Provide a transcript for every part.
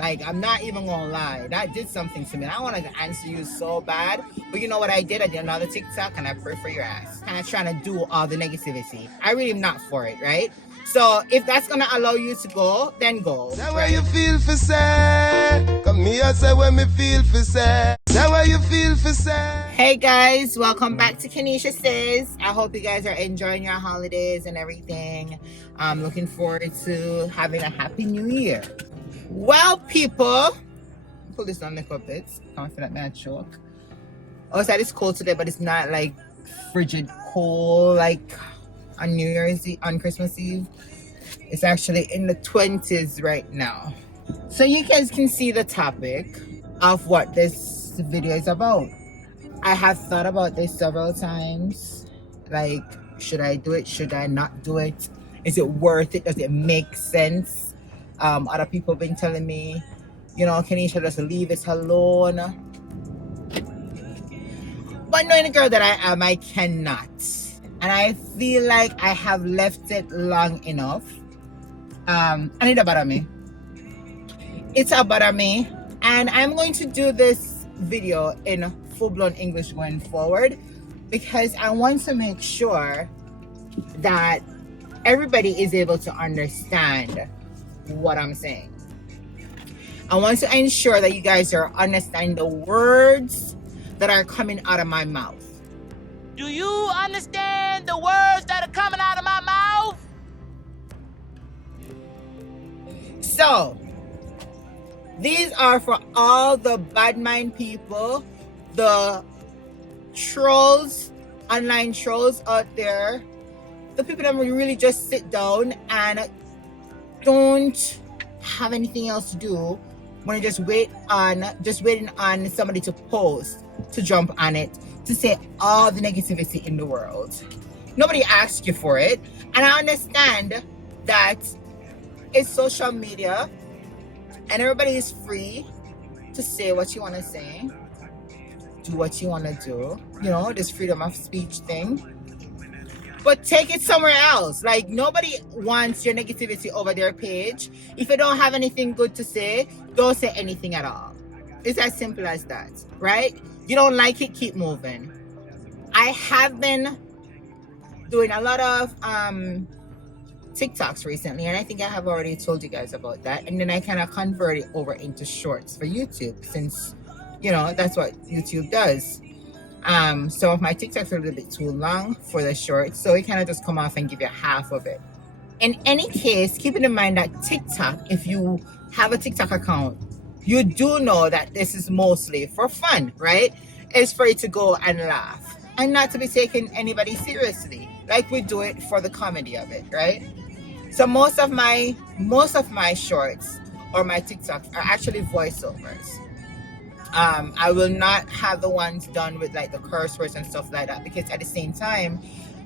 Like, I'm not even gonna lie. That did something to me. I wanted to answer you so bad. But you know what I did? I did another TikTok and I pray for your ass. Kind of trying to do all the negativity. I really am not for it, right? So if that's gonna allow you to go, then go. That way you feel for say. Come here, say when me feel for say. That way you feel for say. Hey guys, welcome back to KeneishaSays. I hope you guys are enjoying your holidays and everything. I'm looking forward to having a happy new year. Well, people, pull this down a bit. Can't feel like my choke. Outside it's cold today, but it's not like frigid cold like on New Year's Eve, on Christmas Eve. It's actually in the 20s right now. So you guys can see the topic of what this video is about. I have thought about this several times. Like, should I do it? Should I not do it? Is it worth it? Does it make sense? Other people have been telling me, you know, Keneisha, just leave it alone. But knowing the girl that I am, I cannot. And I feel like I have left it long enough. And it bother me. It's a bother me. And I'm going to do this video in full-blown English going forward because I want to make sure that everybody is able to understand what I'm saying. I want to ensure that you guys are understanding the words that are coming out of my mouth. Do you understand the words that are coming out of my mouth? So, these are for all the bad mind people, the trolls, online trolls out there, the people that really just sit down and don't have anything else to do when you just waiting on somebody to post, to jump on it, to say all the negativity in the world. Nobody asked you for it, and I understand that it's social media and everybody is free to say what you want to say, do what you want to do, you know, this freedom of speech thing. But take it somewhere else. Like, nobody wants your negativity over their page. If you don't have anything good to say, don't say anything at all. It's as simple as that, right? You don't like it, keep moving. I have been doing a lot of TikToks recently, and I think I have already told you guys about that. And then I kind of convert it over into shorts for YouTube, since, you know, that's what YouTube does. Some of my TikToks are a little bit too long for the shorts, so it kind of just come off and give you half of it. In any case, keeping in mind that TikTok, if you have a TikTok account, you do know that this is mostly for fun, right? It's for you to go and laugh and not to be taking anybody seriously. Like, we do it for the comedy of it, right? So most of my shorts or my TikToks are actually voiceovers. I will not have the ones done with like the curse words and stuff like that, because at the same time,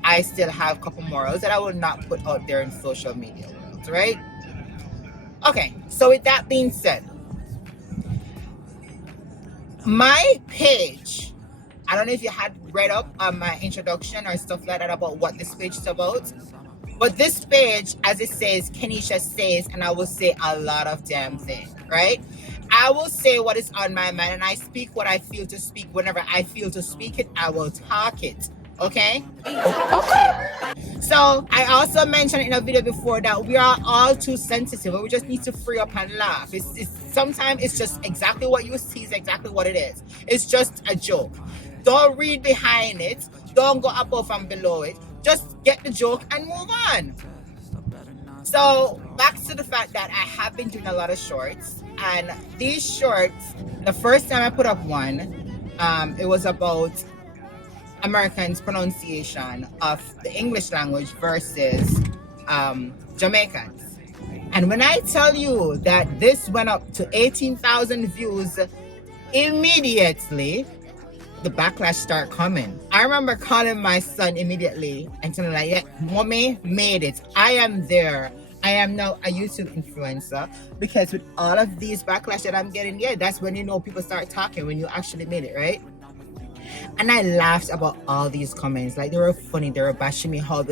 I still have a couple morals that I will not put out there in social media world, right? Okay, so with that being said, my page, I don't know if you had read up on my introduction or stuff like that about what this page is about, but this page, as it says, Keneisha Says, and I will say a lot of damn things, right? I will say what is on my mind, and I speak what I feel to speak. Whenever I feel to speak it, I will talk it. Okay? Okay. So I also mentioned in a video before that we are all too sensitive, and we just need to free up and laugh. Sometimes it's just exactly what you see is exactly what it is. It's just a joke. Don't read behind it. Don't go above and below it. Just get the joke and move on. So back to the fact that I have been doing a lot of shorts, and these shorts, the first time I put up one, it was about Americans' pronunciation of the English language versus Jamaicans. And when I tell you that this went up to 18,000 views immediately, the backlash started coming. I remember calling my son immediately and telling him, like, yeah, mommy made it. I am there. I am now a YouTube influencer, because with all of these backlash that I'm getting, yeah, that's when, you know, people start talking, when you actually made it, right? And I laughed about all these comments. Like, they were funny. They were bashing me how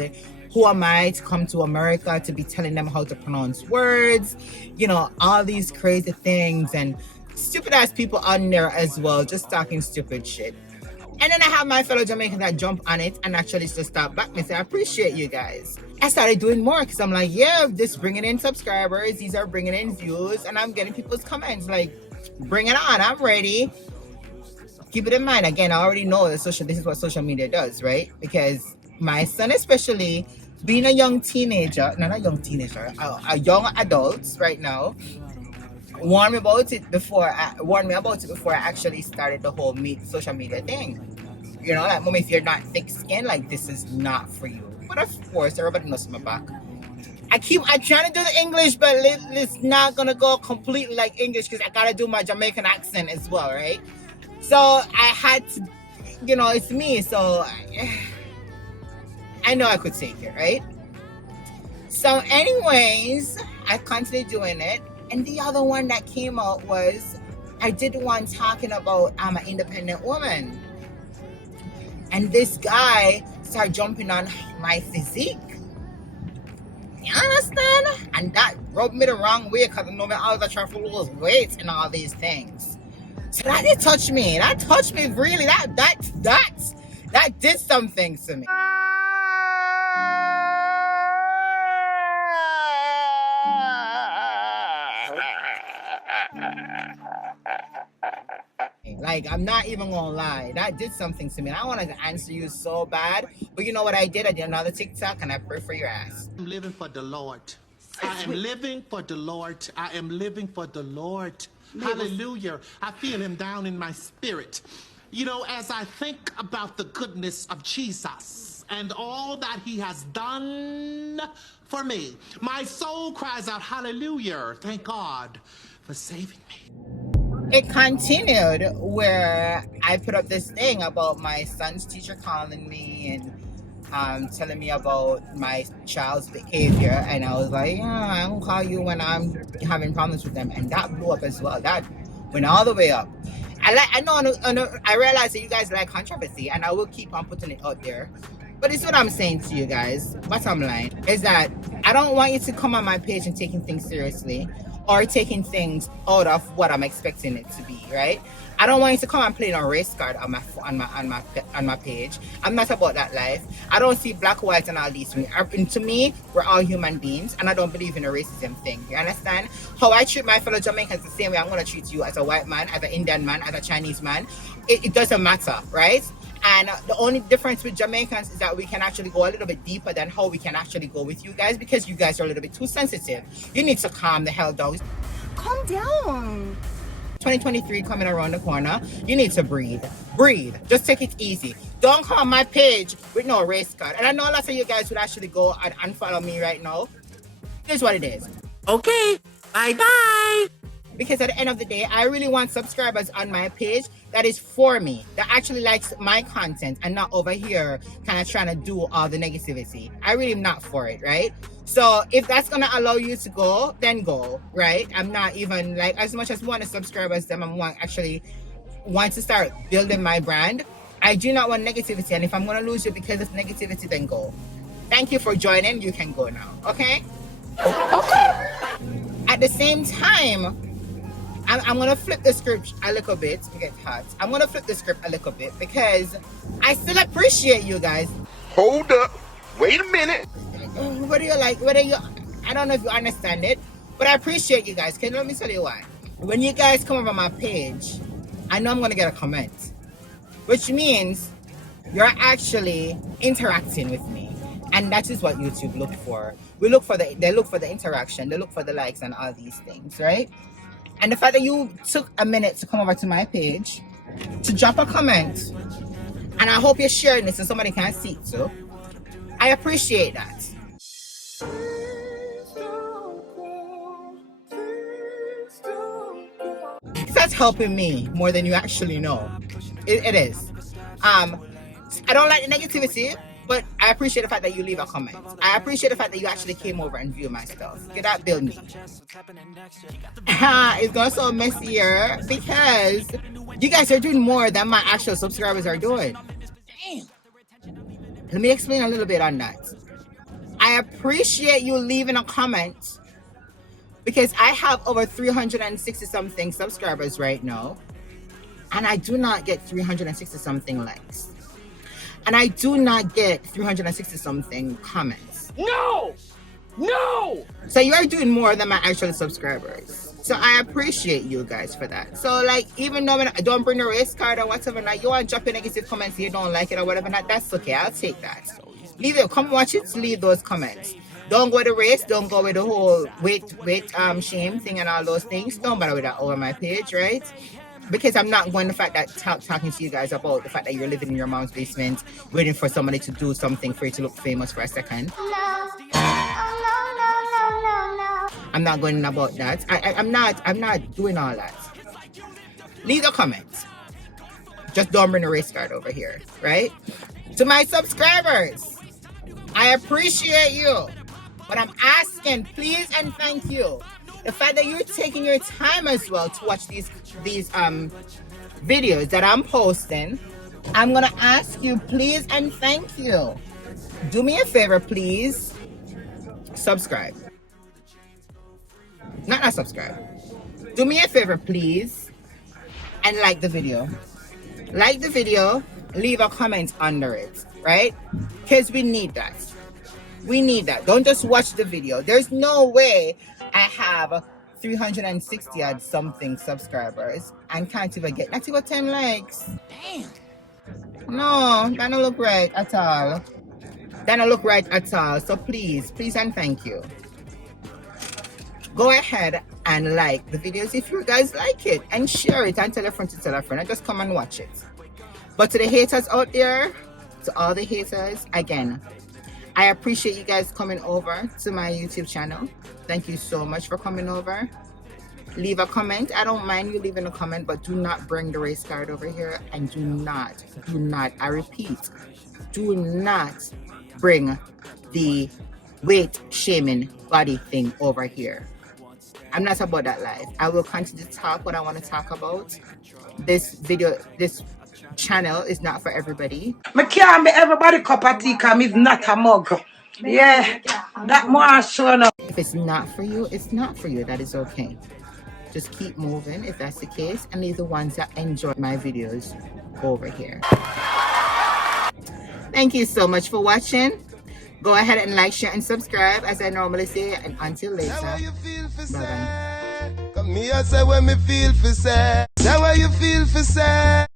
who am I to come to America to be telling them how to pronounce words, you know, all these crazy things, and stupid ass people on there as well, just talking stupid shit. And then I have my fellow Jamaicans that jump on it and actually just start back me say, I appreciate you guys. I started doing more because I'm like, yeah, this bringing in subscribers, these are bringing in views, and I'm getting people's comments like, bring it on, I'm ready. Keep it in mind, again, I already know that this is what social media does, right? Because my son especially, being a young teenager, not a young teenager, a young adult right now, warned me about it before I actually started the whole social media thing. You know, like, Mom, if you're not thick skinned, like, this is not for you. But of course, everybody knows my back. I'm trying to do the English, but it's not gonna go completely like English because I gotta do my Jamaican accent as well, right? So I had to, you know, it's me, so I know I could take it, right? So anyways, I continued doing it. And the other one that came out was, I did one talking about I'm an independent woman. And this guy started jumping on my physique. You understand? And that rubbed me the wrong way because I know I was trying to lose weight and all these things. So that did touch me. That touched me really. That did something to me. Like, I'm not even gonna lie, that did something to me. And I wanted to answer you so bad, but you know what I did? I did another TikTok and I prayed for your ass. I'm living for the Lord. I am living for the Lord. I am living for the Lord. Hallelujah. I feel him down in my spirit. You know, as I think about the goodness of Jesus and all that he has done for me, my soul cries out, hallelujah. Thank God for saving me. It continued where I put up this thing about my son's teacher calling me and telling me about my child's behavior, and I was like, yeah, I'm gonna call you when I'm having problems with them, and that blew up as well. That went all the way up. I realize that you guys like controversy, and I will keep on putting it out there. But it's what I'm saying to you guys. Bottom line is that I don't want you to come on my page and taking things seriously, or taking things out of what I'm expecting it to be, right? I don't want you to come and play on race card on my page. I'm not about that life. I don't see black, white, and all these things. And to me, we're all human beings, and I don't believe in a racism thing. You understand? How I treat my fellow Jamaicans the same way I'm gonna treat you as a white man, as an Indian man, as a Chinese man. It doesn't matter, right? And the only difference with Jamaicans is that we can actually go a little bit deeper than how we can actually go with you guys, because you guys are a little bit too sensitive. You need to calm the hell down. Calm down. 2023 coming around the corner. You need to breathe. Breathe. Just take it easy. Don't come on my page with no race card. And I know lots of you guys would actually go and unfollow me right now. Here's what it is. Okay, bye-bye. Because at the end of the day, I really want subscribers on my page that is for me, that actually likes my content and not over here kind of trying to do all the negativity. I really am not for it, right? So if that's going to allow you to go, then go, right? I'm not even like, as much as want to subscribers, them I want to start building my brand. I do not want negativity. And if I'm going to lose you because of negativity, then go. Thank you for joining. You can go now. Okay? Okay. At the same time, I'm going to flip the script a little bit. Get hot. I'm going to flip the script a little bit because I still appreciate you guys. Hold up. Wait a minute. I don't know if you understand it, but I appreciate you guys. Let me tell you why. When you guys come over my page, I know I'm going to get a comment, which means you're actually interacting with me. And that is what YouTube look for. They look for the interaction. They look for the likes and all these things, right? And the fact that you took a minute to come over to my page to drop a comment, and I hope you're sharing this so somebody can see it too. I appreciate that. That's helping me more than you actually know. It is. I don't like the negativity, but I appreciate the fact that you leave a comment. I appreciate the fact that you actually came over and view my stuff. Get that build me. It's gonna sound messier because you guys are doing more than my actual subscribers are doing. Damn. Let me explain a little bit on that. I appreciate you leaving a comment, because I have over 360 something subscribers right now, and I do not get 360 something likes, and I do not get 360 something comments. No! No! So you are doing more than my actual subscribers. So I appreciate you guys for that. So like, even though I don't bring the race card or whatever, now you want to drop in negative comments, you don't like it or whatever, that's okay. I'll take that. Leave it. Come watch it. Leave those comments. Don't go with the race. Don't go with the whole weight shame thing and all those things. Don't bother with that over my page, right? Because I'm not going the fact that talking to you guys about the fact that you're living in your mom's basement, waiting for somebody to do something for you to look famous for a second. I'm not going about that. I'm not doing all that. Leave a comment. Just don't bring a race card over here, right? To my subscribers, I appreciate you. But I'm asking, please and thank you, the fact that you're taking your time as well to watch these videos that I'm posting, I'm gonna ask you, please and thank you, do me a favor, please. Subscribe. Not subscribe. Do me a favor, please, and like the video. Like the video, leave a comment under it, right? Because we need that. We need that. Don't just watch the video. There's no way I have 360 odd something subscribers and can't even get not even 10 likes. Damn. No, that don't look right at all. That don't look right at all. So please and thank you, go ahead and like the videos if you guys like it, and share it and tell a friend to tell a friend, and just come and watch it. But to the haters out there, to all the haters, again, I appreciate you guys coming over to my YouTube channel. Thank you so much for coming over. Leave a comment. I don't mind you leaving a comment, but do not bring the race card over here, and do not, I repeat, do not bring the weight shaming body thing over here. I'm not about that life. I will continue to talk what I want to talk about. This channel is not for everybody. I can't be everybody cup of tea because it's not a mug. Yeah, that more sure. If it's not for you, it's not for you. That is okay. Just keep moving if that's the case, and leave the ones that enjoy my videos over here. Thank you so much for watching. Go ahead and like, share, and subscribe, as I normally say, and until later. Bye-bye. Come here, say what me feel for say. Say what you feel for say.